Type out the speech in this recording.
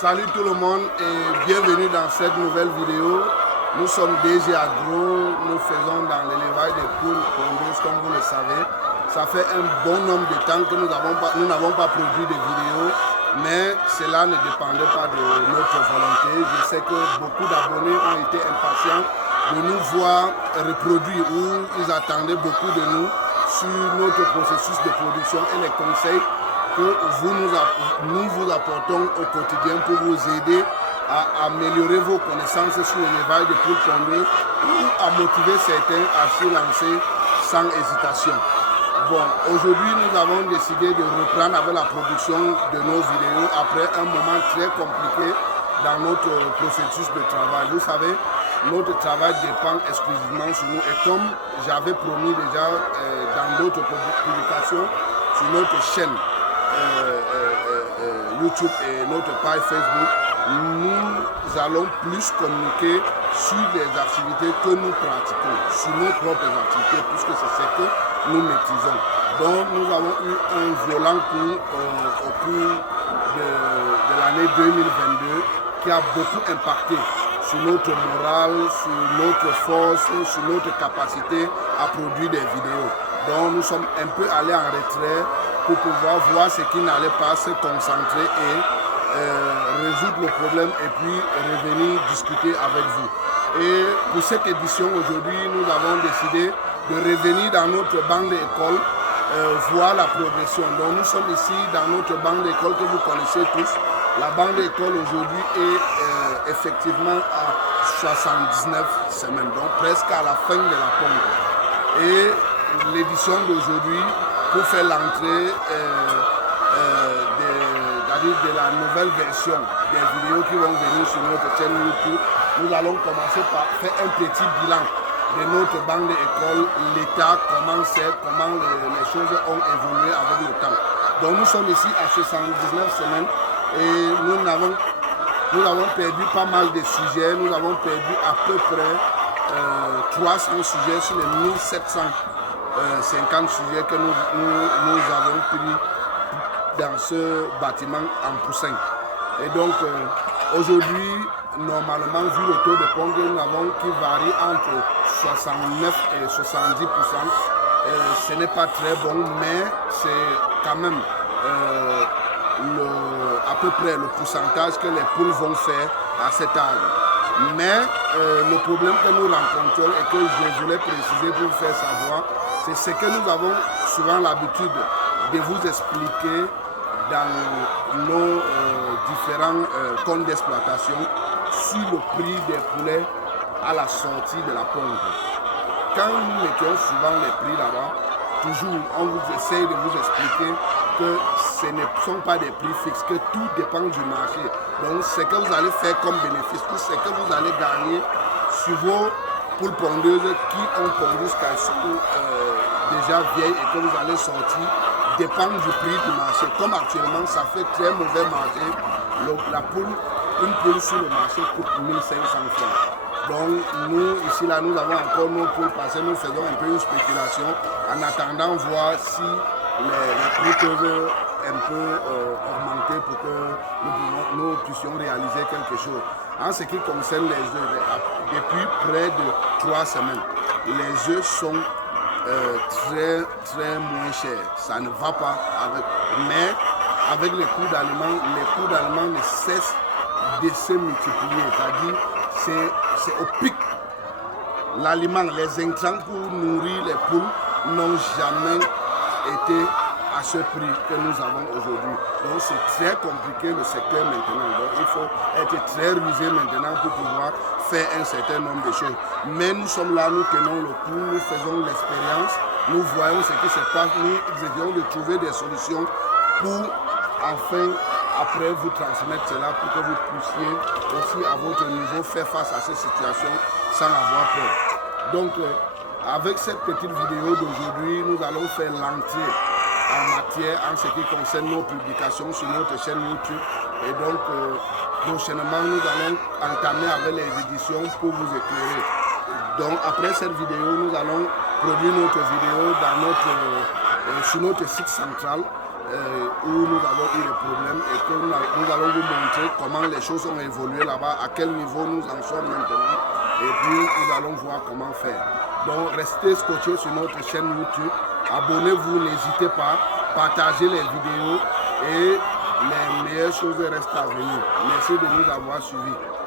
Salut tout le monde et bienvenue dans cette nouvelle vidéo. Nous sommes DG Agro, nous faisons dans l'élevage des poules pondeuses comme vous le savez. Ça fait un bon nombre de temps que nous n'avons pas produit de vidéos, mais cela ne dépendait pas de notre volonté. Je sais que beaucoup d'abonnés ont été impatients de nous voir reproduire ou ils attendaient beaucoup de nous sur notre processus de production et les conseils que nous vous apportons au quotidien pour vous aider à améliorer vos connaissances sur l'élevage de poules pondeuses ou à motiver certains à se lancer sans hésitation. Bon, aujourd'hui nous avons décidé de reprendre avec la production de nos vidéos après un moment très compliqué dans notre processus de travail. Vous savez, notre travail dépend exclusivement sur nous et comme j'avais promis déjà dans d'autres publications sur notre chaîne YouTube et notre page Facebook, nous allons plus communiquer sur les activités que nous pratiquons, sur nos propres activités, puisque c'est ce que nous maîtrisons. Donc nous avons eu un violent coup au cours de l'année 2022 qui a beaucoup impacté sur notre morale, sur notre force, sur notre capacité à produire des vidéos. Donc nous sommes un peu allés en retrait pour pouvoir voir ce qui n'allait pas, se concentrer et résoudre le problème et puis revenir discuter avec vous. Et pour cette édition aujourd'hui, nous avons décidé de revenir dans notre banc d'école, voir la progression. Donc nous sommes ici dans notre banc d'école que vous connaissez tous. La banc d'école aujourd'hui est effectivement à 79 semaines, donc presque à la fin de la pompe. Et l'édition d'aujourd'hui, pour faire l'entrée de la nouvelle version des vidéos qui vont venir sur notre chaîne YouTube, nous allons commencer par faire un petit bilan de notre banc d'école, l'état, comment c'est, comment les choses ont évolué avec le temps. Donc nous sommes ici à 79 semaines et nous avons perdu pas mal de sujets, nous avons perdu à peu près 300 sujets sur les 1750 sujets que nous avons pris dans ce bâtiment en poussin. Et donc aujourd'hui, normalement, vu le taux de pompe que nous avons qui varie entre 69 et 70%, ce n'est pas très bon, mais c'est quand même à peu près le pourcentage que les poules vont faire à cet âge. Mais le problème que nous rencontrons et que je voulais préciser pour vous faire savoir, c'est ce que nous avons souvent l'habitude de vous expliquer dans nos différents comptes d'exploitation sur le prix des poulets à la sortie de la pompe. Quand nous mettions souvent les prix là-bas, toujours on vous essaye de vous expliquer que ce ne sont pas des prix fixes, que tout dépend du marché. Donc ce que vous allez faire comme bénéfice, ou ce que vous allez gagner sur vos poules pondeuses qui ont pondu jusqu'à ce que déjà vieilles et que vous allez sortir, dépend du prix du marché. Comme actuellement, ça fait très mauvais marché. Une poule sur le marché coûte 1500 francs. Donc nous, ici, là, nous avons encore nos poules parce que nous faisons un peu une spéculation en attendant voir si les prix peuvent un peu augmenter pour que nous puissions réaliser quelque chose. En ce qui concerne les œufs, depuis près de 3 semaines, les œufs sont très moins chers. Ça ne va pas avec, mais avec les coûts d'aliments ne cessent de se multiplier. C'est-à-dire c'est au pic. L'aliment, les intrants pour nourrir les poules n'ont jamais été à ce prix que nous avons aujourd'hui. Donc c'est très compliqué le secteur maintenant. Donc il faut être très rusé maintenant pour pouvoir faire un certain nombre de choses. Mais nous sommes là, nous tenons le coup, nous faisons l'expérience, nous voyons ce qui se passe, nous essayons de trouver des solutions pour enfin après vous transmettre cela pour que vous puissiez aussi à votre niveau faire face à ces situations sans avoir peur. Donc avec cette petite vidéo d'aujourd'hui, nous allons faire l'entrée en matière en ce qui concerne nos publications sur notre chaîne YouTube. Et donc, prochainement, nous allons entamer avec les éditions pour vous éclairer. Donc, après cette vidéo, nous allons produire notre vidéo sur notre site central où nous avons eu des problèmes et que nous allons vous montrer comment les choses ont évolué là-bas, à quel niveau nous en sommes maintenant et puis nous allons voir comment faire. Donc restez scotchés sur notre chaîne YouTube, abonnez-vous, n'hésitez pas, partagez les vidéos et les meilleures choses restent à venir. Merci de nous avoir suivis.